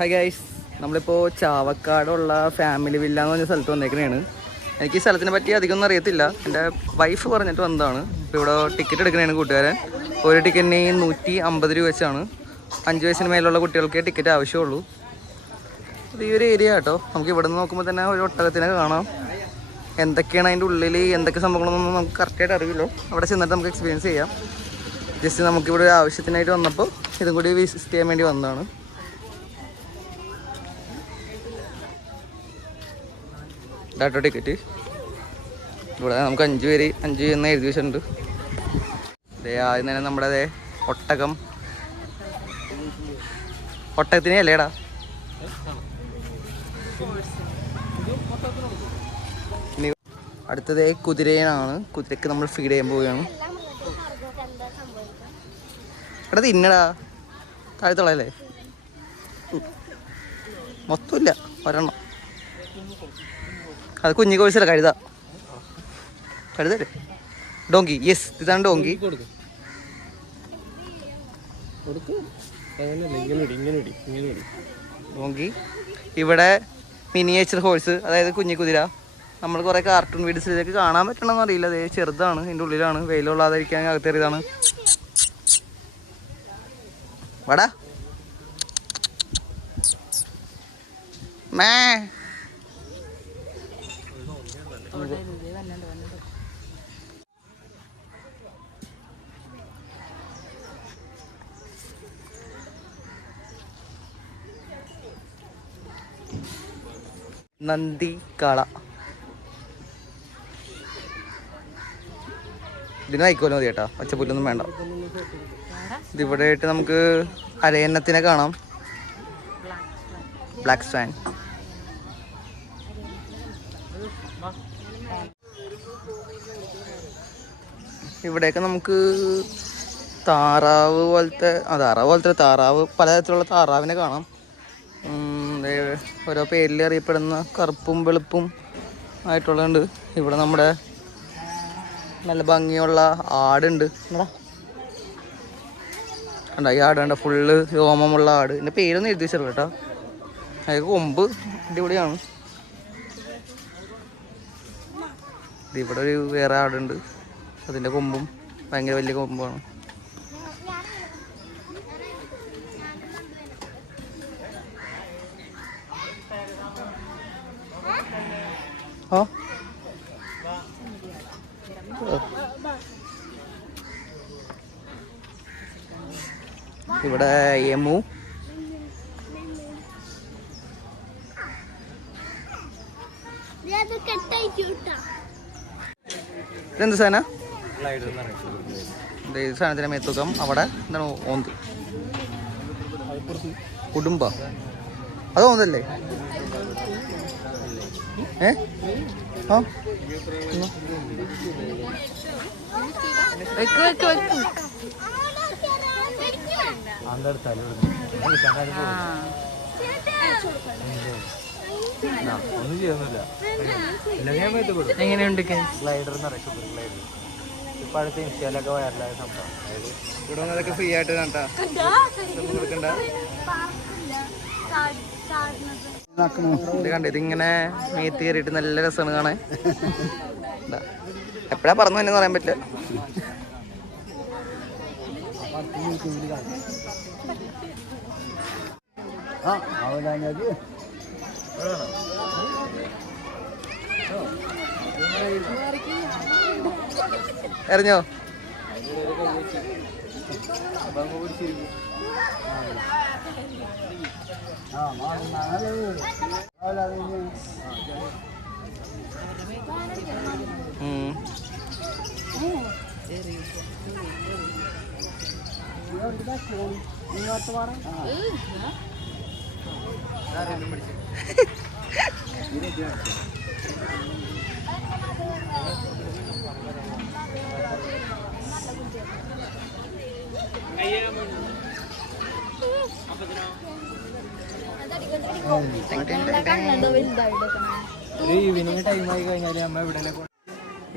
Hi guys, നമ്മളിപ്പോൾ ചാവക്കാടുള്ള family villa എന്ന് പറഞ്ഞ സ്ഥലത്ത് വന്നേക്കണേണ്. എനിക്ക് ഈ സ്ഥലത്തിനെ പറ്റി അധികമൊന്നും അറിയത്തില്ല. എൻ്റെ വൈഫ് പറഞ്ഞിട്ട് വന്നതാണ്. ഇപ്പോൾ ഇവിടെ ടിക്കറ്റ് എടുക്കണേണ് കൂട്ടുകാരൻ. ഒരു ടിക്കറ്റിന് 150 രൂപ വെച്ചാണ്. 5 വയസ്സിന് മേലുള്ള കുട്ടികൾക്ക് ടിക്കറ്റ് ആവശ്യമുള്ളൂ. അത് ഈ ഒരു ഏരിയ കേട്ടോ. നമുക്ക് ഇവിടെ നിന്ന് നോക്കുമ്പോൾ തന്നെ ഒരു ഒട്ടകത്തിനെ കാണാം. എന്തൊക്കെയാണ് അതിൻ്റെ ഉള്ളിൽ, എന്തൊക്കെ സംഭവങ്ങളൊന്നും നമുക്ക് കറക്റ്റായിട്ട് അറിയില്ലോ. അവിടെ ചെന്നിട്ട് നമുക്ക് എക്സ്പീരിയൻസ് ചെയ്യാം. ജസ്റ്റ് നമുക്കിവിടെ ഒരു ആവശ്യത്തിനായിട്ട് വന്നപ്പോൾ ഇതും കൂടി വിസിറ്റ് ചെയ്യാൻ വേണ്ടി വന്നതാണ്. ഡാറ്റോ ടിക്കറ്റ് ഇവിടെ നമുക്ക് 5 പേര് 5 എന്ന് എഴുതി വെച്ചിട്ടുണ്ട്. ആദ്യം തന്നെ നമ്മുടെ ഒട്ടകത്തിനെ അല്ലേടാ. അടുത്തത് കുതിരയാണ്. കുതിരക്ക് നമ്മൾ ഫീഡ് ചെയ്യാൻ പോവുകയാണ്. എടാ തിന്നടാ, താഴത്തുള്ളല്ലേ, മൊത്തമില്ല, ഒരെണ്ണം. അത് കുഞ്ഞി കോഴ്സല്ല, കഴുതല്ലേ, ഡോങ്കി. യെസ്, ഇതാണ് ഡോങ്കി. ഡോങ്കി. ഇവിടെ മിനിയേച്ചർ ഹോഴ്സ്, അതായത് കുഞ്ഞി കുതിര. നമ്മൾ കുറേ കാർട്ടൂൺ വീഡിയോസിലേക്ക് കാണാൻ പറ്റണമെന്ന് അറിയില്ല. അതേ ചെറുതാണ്, ഇതിൻ്റെ ഉള്ളിലാണ്. വെയിലുള്ളാതിരിക്കാൻ അകത്തേറിയതാണ്. വടാ മേ. നന്ദി കാള. ഇതിന് വൈക്കോലും മതി കേട്ടോ, പച്ചപ്പുല്ലൊന്നും വേണ്ട. ഇതിവിടെ ആയിട്ട് നമുക്ക് അരയന്നത്തിനെ കാണാം. Black swan. ഇവിടെയൊക്കെ നമുക്ക് താറാവ് പലതരത്തിലുള്ള താറാവിനെ കാണാം. ഓരോ പേരിൽ അറിയപ്പെടുന്ന കറുപ്പും വെളുപ്പും ആയിട്ടുള്ളതുണ്ട്. ഇവിടെ നമ്മുടെ നല്ല ഭംഗിയുള്ള ആടുണ്ട്. കണ്ടോ, ഈ ആട് കണ്ട, ഫുള്ള് രോമമുള്ള ആട്. ഇതിൻ്റെ പേരൊന്നും എഴുതി വെച്ചിട്ടില്ല കേട്ടോ. അതിന് കൊമ്പ് അടിപൊളിയാണ്. ഇവിടെ ഒരു വേറെ ആടുണ്ട്, അതിൻ്റെ കൊമ്പും ഭയങ്കര വലിയ കൊമ്പാണ്. ആ ഇവിടെ യമു. ഇതെന്ത് സാധന? ഇത് സാധനത്തിൻ്റെ മേത്തൂക്കം. അവിടെ എന്താണ് ഓന്ത്, കുടുംബ. അത് ഓന്തല്ലേ? ആ എങ്ങനെയുണ്ട്? സ്ലൈഡർ എന്ന് പറയും, ഷുഗർ സ്ലൈഡർ. ഇപ്പോഴത്തെ ഇൻസ്റ്റയിലൊക്കെ വൈറലായ സംഭവം. ഇവിടെ വന്നതൊക്കെ ഫ്രീ ആയിട്ട് കണ്ടാ കൊടുക്കണ്ട. ഇത് കണ്ട, ഇതിങ്ങനെ മേത്ത് കയറിയിട്ട് നല്ല രസമാണ് കാണാൻ. എപ്പോഴാ പറഞ്ഞു തന്നെ പറയാൻ പറ്റില്ല. എറിഞ്ഞോ?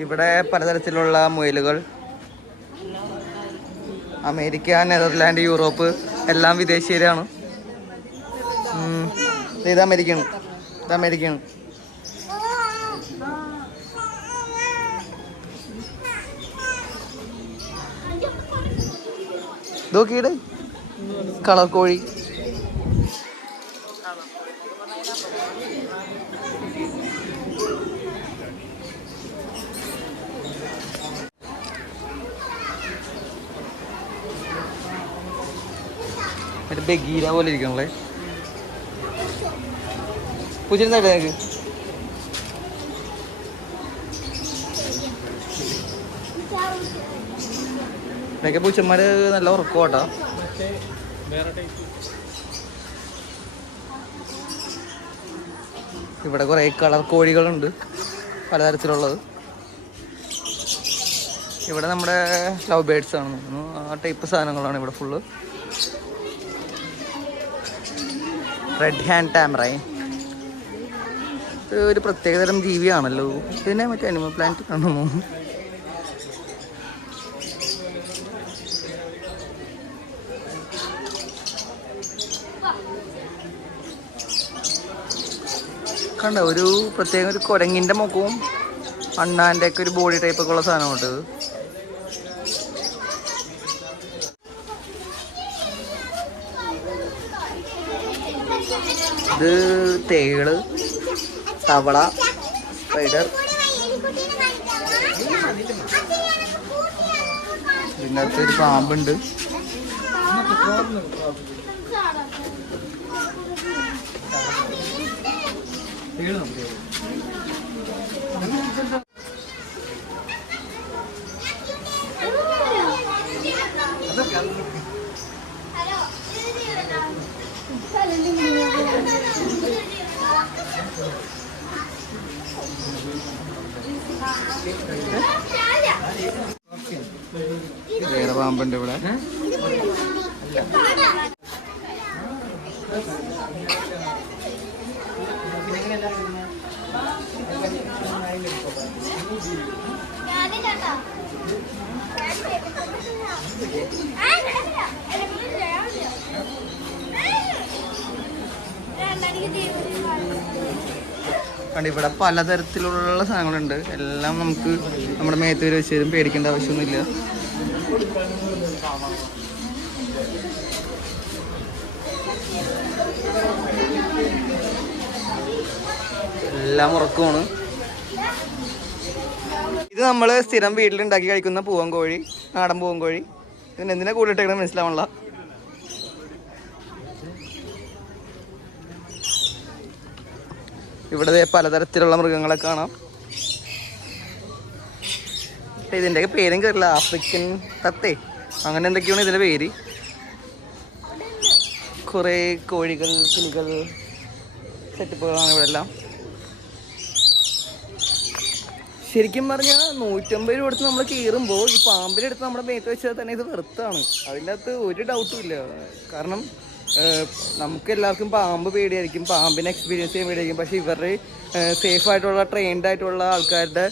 ഇവിടെ പലതരത്തിലുള്ള മുയലുകൾ. അമേരിക്ക, നെതർലാൻഡ്, യൂറോപ്പ് എല്ലാം വിദേശീയരാണ്. ഇത് അമേരിക്കയാണ്. ഇത് അമേരിക്കയാണ്. നോക്കിയുടെ കളർ കോഴി. ബഗീര പോലെ ഇരിക്കണല്ലേ. പൂച്ചിരുന്നാട്ടെ ഞങ്ങൾക്ക്. ഇതൊക്കെ പൂച്ചന്മാര് നല്ല ഉറക്കോട്ടാ. ഇവിടെ കുറെ കളർ കോഴികളുണ്ട് പലതരത്തിലുള്ളത്. ഇവിടെ നമ്മുടെ ലവ് ബേർഡ്സ് ആണ്, ആ ടൈപ്പ് സാധനങ്ങളാണ് ഇവിടെ ഫുള്ള്. റെഡ് ഹാൻഡ് ടാമറൈൻ ഇത് ഒരു പ്രത്യേകതരം ജീവിയാണല്ലോ. ഇതിനെ മറ്റേ അനിമൽ പ്ലാന്റ് കാണുമോ? കണ്ട ഒരു പ്രത്യേക ഒരു കുരങ്ങിൻ്റെ മുഖവും അണ്ണാൻ്റെ ഒക്കെ ഒരു ബോഡി ടൈപ്പൊക്കെ ഉള്ള സാധനമുണ്ട്. ഇത് തേള്, തവള, സ്പൈഡർ. ഇതിനകത്ത് ഒരു പാമ്പുണ്ട്. വേറെ പാമ്പുണ്ട് ഇവിടെ. കണ്ട് ഇവിടെ പലതരത്തിലുള്ള സാധനങ്ങളുണ്ട്. എല്ലാം നമുക്ക് നമ്മുടെ മേത്തൂര് വെച്ച് തരും, പേടിക്കേണ്ട ആവശ്യമൊന്നുമില്ല. എല്ലാം ഉറക്കമാണ്. ഇത് നമ്മൾ സ്ഥിരം വീട്ടിലുണ്ടാക്കി കഴിക്കുന്ന പൂവൻ കോഴി, നാടൻ പൂവൻ കോഴി. ഇതിന് എന്തിനാ കൂടിയിട്ടേക്കണം മനസ്സിലാവണല്ല. ഇവിടെ പലതരത്തിലുള്ള മൃഗങ്ങളെ കാണാം. ഇതിൻ്റെയൊക്കെ പേരും കയറില്ല. ആഫ്രിക്കൻ തത്തേ അങ്ങനെ എന്തൊക്കെയാണ് ഇതിൻ്റെ പേര്. കുറേ കോഴികൾ, കിളികൾ, സെറ്റപ്പുകളാണ് ഇവിടെ എല്ലാം. ശരിക്കും പറഞ്ഞാൽ 150 രൂപ കൊടുത്ത് നമ്മൾ കയറുമ്പോൾ ഈ പാമ്പിനെടുത്ത് നമ്മുടെ മേത്ത് വെച്ചാൽ തന്നെ ഇത് വെറുത്താണ്. അതിൻ്റെ അകത്ത് ഒരു ഡൗട്ടും ഇല്ല. കാരണം നമുക്ക് എല്ലാവർക്കും പാമ്പ് പേടിയായിരിക്കും, പാമ്പിനെ എക്സ്പീരിയൻസ് ചെയ്യാൻ പേടിയായിരിക്കും. പക്ഷേ ഇവരുടെ സേഫായിട്ടുള്ള ട്രെയിൻഡ് ആയിട്ടുള്ള ആൾക്കാരുടെ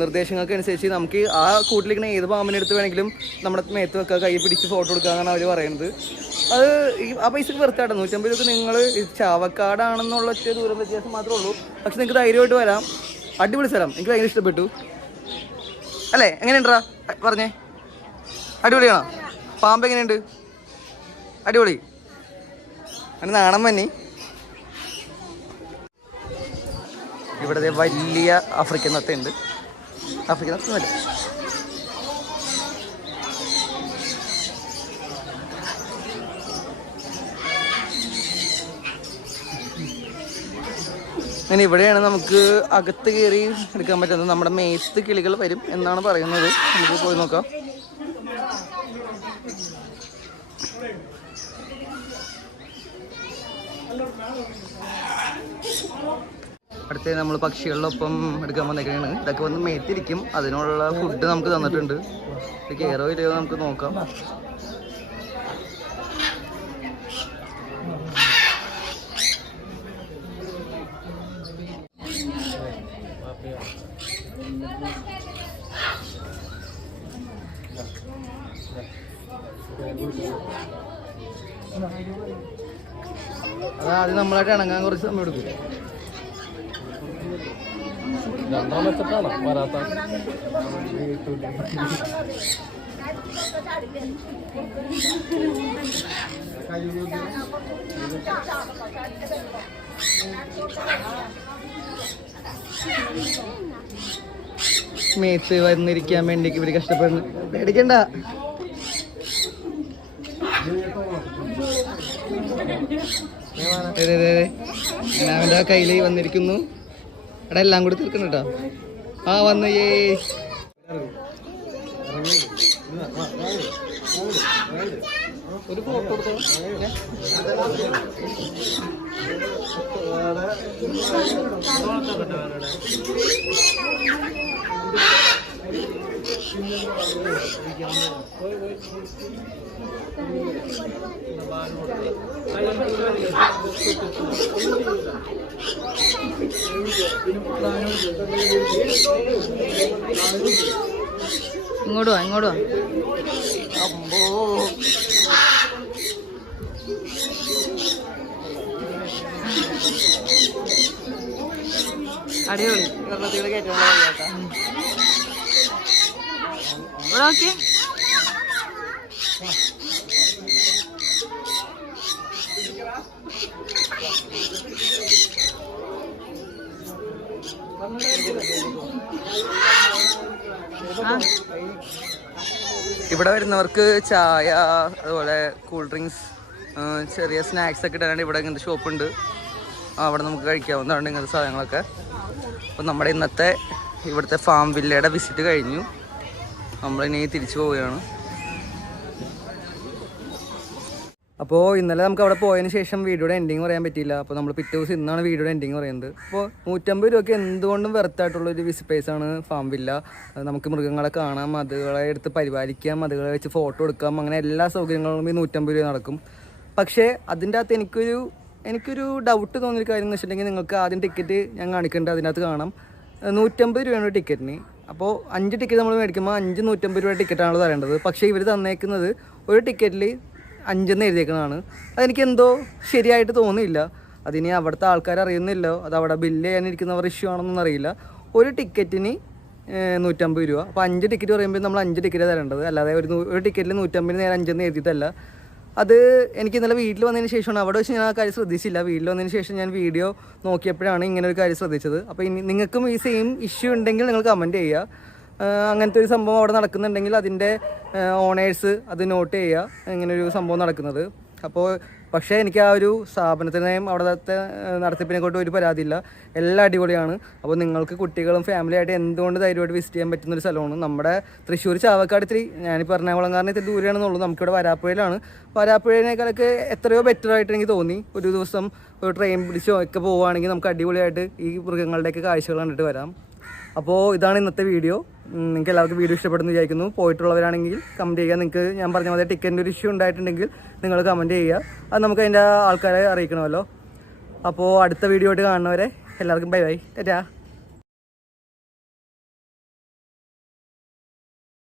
നിർദ്ദേശങ്ങൾക്ക് അനുസരിച്ച് നമുക്ക് ആ കൂട്ടിലിരിക്കുന്ന ഏത് പാമ്പിനെടുത്ത് വേണമെങ്കിലും നമ്മുടെ മേത്ത് വെക്കുക, കൈ പിടിച്ച് ഫോട്ടോ എടുക്കാന്നാണ് അവർ പറയുന്നത്. അത് ആ പൈസക്ക് വെറുത്താട്ടോ. 150 രൂപ നിങ്ങൾ ചാവക്കാടാണെന്നുള്ള ഒറ്റ ദൂരം വ്യത്യാസം മാത്രമേ ഉള്ളൂ. പക്ഷെ നിങ്ങൾക്ക് ധൈര്യമായിട്ട് വരാം. അടിപൊളി സ്ഥലം, എനിക്ക് ഭയങ്കര ഇഷ്ടപ്പെട്ടു. അല്ലേ, എങ്ങനെയുണ്ടാ പറഞ്ഞേ? അടിപൊളിയാണോ? പാമ്പ് എങ്ങനെയുണ്ട്? അടിപൊളി. അങ്ങനെ നാണം മഞ്ഞി. ഇവിടെ വലിയ ആഫ്രിക്കൻ നത്തയുണ്ട്. ആഫ്രിക്കൻ നത്തല്ല, അങ്ങനെ ഇവിടെയാണ് നമുക്ക് അകത്ത് കയറി എടുക്കാൻ പറ്റുന്നത്. നമ്മുടെ മേത്ത് കിളികൾ വരും എന്നാണ് പറയുന്നത്. നമുക്ക് പോയി നോക്കാം. അടുത്ത നമ്മൾ പക്ഷികളിലൊപ്പം എടുക്കാൻ വന്നേക്കാണ്. ഇതൊക്കെ വന്ന് മേത്തിരിക്കും. അതിനുള്ള ഫുഡ് നമുക്ക് തന്നിട്ടുണ്ട്. ഇത് കയറോ ഇല്ലയോ നമുക്ക് നോക്കാം. അത് ആദ്യം നമ്മളായിട്ട് ഇണങ്ങാൻ കുറച്ച് സമയം എടുക്കും. മേത്ത് വന്നിരിക്കാൻ വേണ്ടി ഇവര് കഷ്ടപ്പെടുന്നു. പേടിക്കണ്ട. അവന്റെ കയ്യിൽ വന്നിരിക്കുന്നു. അവിടെ എല്ലാം കൂടി തീർക്കണം കേട്ടോ. ആ വന്നു. ഒരു ഫോട്ടോ എടുത്തോ. ഇങ്ങോട്ട് വാ, ഇങ്ങോട്ട് വാ. അമ്പോ അടിപൊളി. വെള്ളത്തിൽ കയറ്റാൻ കഴിയാട്ടാ. ഓക്കെ. ഇവിടെ വരുന്നവർക്ക് ചായ, അതുപോലെ കൂൾ ഡ്രിങ്ക്സ്, ചെറിയ സ്നാക്സ് ഒക്കെ ഇടാനായിട്ട് ഇവിടെ ഇങ്ങനത്തെ ഷോപ്പുണ്ട്. അവിടെ നമുക്ക് കഴിക്കാവുന്നതാണ് ഇങ്ങനത്തെ സാധനങ്ങളൊക്കെ. അപ്പോൾ നമ്മുടെ ഇന്നത്തെ ഇവിടുത്തെ ഫാം വില്ലയുടെ വിസിറ്റ് കഴിഞ്ഞു. നമ്മളിനി തിരിച്ചു പോവുകയാണ്. അപ്പോൾ ഇന്നലെ നമുക്ക് അവിടെ പോയതിന് ശേഷം വീഡിയോയുടെ എൻഡിങ് പറയാൻ പറ്റിയില്ല. അപ്പോൾ നമ്മൾ പിറ്റേ ദിവസം ഇന്നാണ് വീഡിയോയുടെ എൻഡിങ് പറയുന്നത്. അപ്പോൾ 150 രൂപയ്ക്ക് എന്തുകൊണ്ടും വെർത്തായിട്ടുള്ളൊരു വിസിറ്റ് പ്ലേസാണ് ഫാം വില്ല. നമുക്ക് മൃഗങ്ങളെ കാണാം, അതുകളെ എടുത്ത് പരിപാലിക്കാം, അതുകളെ വെച്ച് ഫോട്ടോ എടുക്കാം, അങ്ങനെ എല്ലാ സൗകര്യങ്ങളും ഈ 150 രൂപ നടക്കും. പക്ഷേ അതിൻ്റെ അകത്ത് എനിക്കൊരു ഡൗട്ട് തോന്നിയൊരു കാര്യം എന്ന് വെച്ചിട്ടുണ്ടെങ്കിൽ, നിങ്ങൾക്ക് ആദ്യം ടിക്കറ്റ് ഞാൻ കാണിക്കേണ്ടത് അതിനകത്ത് കാണാം 150 രൂപയാണ് ടിക്കറ്റിന്. അപ്പോൾ 5 ടിക്കറ്റ് നമ്മൾ മേടിക്കുമ്പോൾ 5 150 രൂപ ടിക്കറ്റാണ് തരേണ്ടത്. പക്ഷേ ഇവർ തന്നേക്കുന്നത് ഒരു ടിക്കറ്റിൽ 5 എന്ന് എഴുതിയേക്കുന്നതാണ്. അതെനിക്ക് എന്തോ ശരിയായിട്ട് തോന്നിയില്ല. അതിനി അവിടുത്തെ ആൾക്കാർ അറിയുന്നില്ലോ, അത് അവിടെ ബില്ല് ചെയ്യാനിരിക്കുന്നവർ ഇഷ്യൂ ആണെന്നൊന്നും അറിയില്ല. ഒരു ടിക്കറ്റിന് 150 രൂപ. അപ്പോൾ 5 ടിക്കറ്റ് പറയുമ്പോൾ നമ്മൾ 5 ടിക്കറ്റ് തരേണ്ടത്, അല്ലാതെ ഒരു ടിക്കറ്റിൽ 150 നേരെ 5 എന്ന് എഴുതിയിട്ടല്ല. അത് എനിക്ക് ഇന്നലെ വീട്ടിൽ വന്നതിന് ശേഷമാണ്, അവിടെ വെച്ച് ഞാൻ ആ കാര്യം ശ്രദ്ധിച്ചില്ല. വീട്ടിൽ വന്നതിന് ശേഷം ഞാൻ വീഡിയോ നോക്കിയപ്പോഴാണ് ഇങ്ങനെ ഒരു കാര്യം ശ്രദ്ധിച്ചത്. അപ്പോൾ ഇനി നിങ്ങൾക്കും ഈ സെയിം ഇഷ്യൂ ഉണ്ടെങ്കിൽ നിങ്ങൾ കമൻറ്റ് ചെയ്യുക. അങ്ങനത്തെ ഒരു സംഭവം അവിടെ നടക്കുന്നുണ്ടെങ്കിൽ അതിൻ്റെ ഓണേഴ്സ് അത് നോട്ട് ചെയ്യുക, ഇങ്ങനൊരു സംഭവം നടക്കുന്നത്. അപ്പോൾ പക്ഷേ എനിക്ക് ആ ഒരു സ്ഥാപനത്തിനെയും അവിടുത്തെ നടത്തിപ്പിനെ കൊണ്ട് ഒരു പരാതിയില്ല, എല്ലാം അടിപൊളിയാണ്. അപ്പോൾ നിങ്ങൾക്ക് കുട്ടികളും ഫാമിലിയായിട്ട് എന്തുകൊണ്ട് ധൈര്യമായിട്ട് വിസിറ്റ് ചെയ്യാൻ പറ്റുന്നൊരു സ്ഥലമാണ്. നമ്മുടെ തൃശ്ശൂർ ചാവക്കാട് ഇത്തിരി, ഞാനിപ്പോൾ എറണാകുളംകാരനെ ഇത്തിരി ദൂരെയാണെന്നുള്ളൂ. നമുക്കിവിടെ വരാപ്പുഴയിലാണ്. വരാപ്പുഴയിനേക്കാളൊക്കെ എത്രയോ ബെറ്റർ ആയിട്ട് എനിക്ക് തോന്നി. ഒരു ദിവസം ഒരു ട്രെയിൻ പിടിച്ചോ ഒക്കെ പോവുകയാണെങ്കിൽ നമുക്ക് അടിപൊളിയായിട്ട് ഈ മൃഗങ്ങളുടെയൊക്കെ കാഴ്ചകൾ കണ്ടിട്ട് വരാം. അപ്പോൾ ഇതാണ് ഇന്നത്തെ വീഡിയോ. നിങ്ങൾക്ക് എല്ലാവർക്കും വീഡിയോ ഇഷ്ടപ്പെടുന്നു വിചാരിക്കുന്നു. പോയിട്ടുള്ളവരാണെങ്കിൽ കമൻറ്റ് ചെയ്യുക. നിങ്ങൾക്ക് ഞാൻ പറഞ്ഞ പോലെ ടിക്കറ്റിൻ്റെ ഒരു ഇഷ്യൂ ഉണ്ടായിട്ടുണ്ടെങ്കിൽ നിങ്ങൾ കമൻറ്റ് ചെയ്യുക. അത് നമുക്ക് അതിൻ്റെ ആൾക്കാരെ അറിയിക്കണമല്ലോ. അപ്പോൾ അടുത്ത വീഡിയോ ആയിട്ട് കാണുന്നവരെ എല്ലാവർക്കും ബൈ ബൈ. ടാറ്റാ.